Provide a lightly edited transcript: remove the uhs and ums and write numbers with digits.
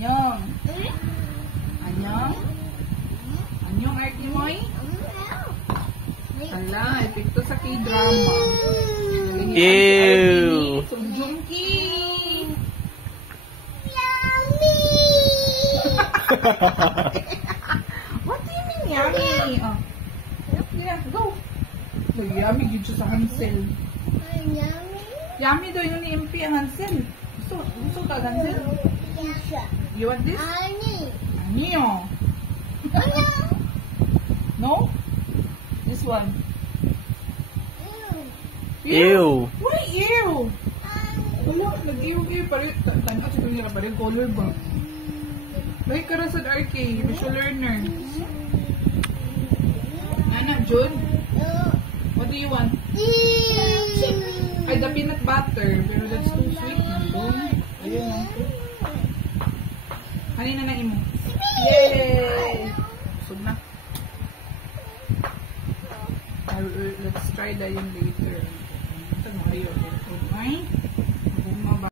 Anyong. Anyong. Anyong Arky Moy. Ala, epekto sa K-drama. Ew. Sumjungki. What do you mean yummy? Oh. Yeah, go. So, yummy yun siya sa Hansel. Yummy daw yun ni MP ang Hansel. Gusto ka Hansel? You want this? Ani oh. No? This one. Ew. Why ew? Wala, nag-ew-ew. Tanong sa kanya ka pa rin. Color ba? Like ka rin sa RK. Visual learner. Anak, June? What do you want? Ay, the peanut butter. Pero that's too sweet. Ayun. Kanina na imo. Yay! Sug na. Let's try that yung later. Ito na kayo. Okay?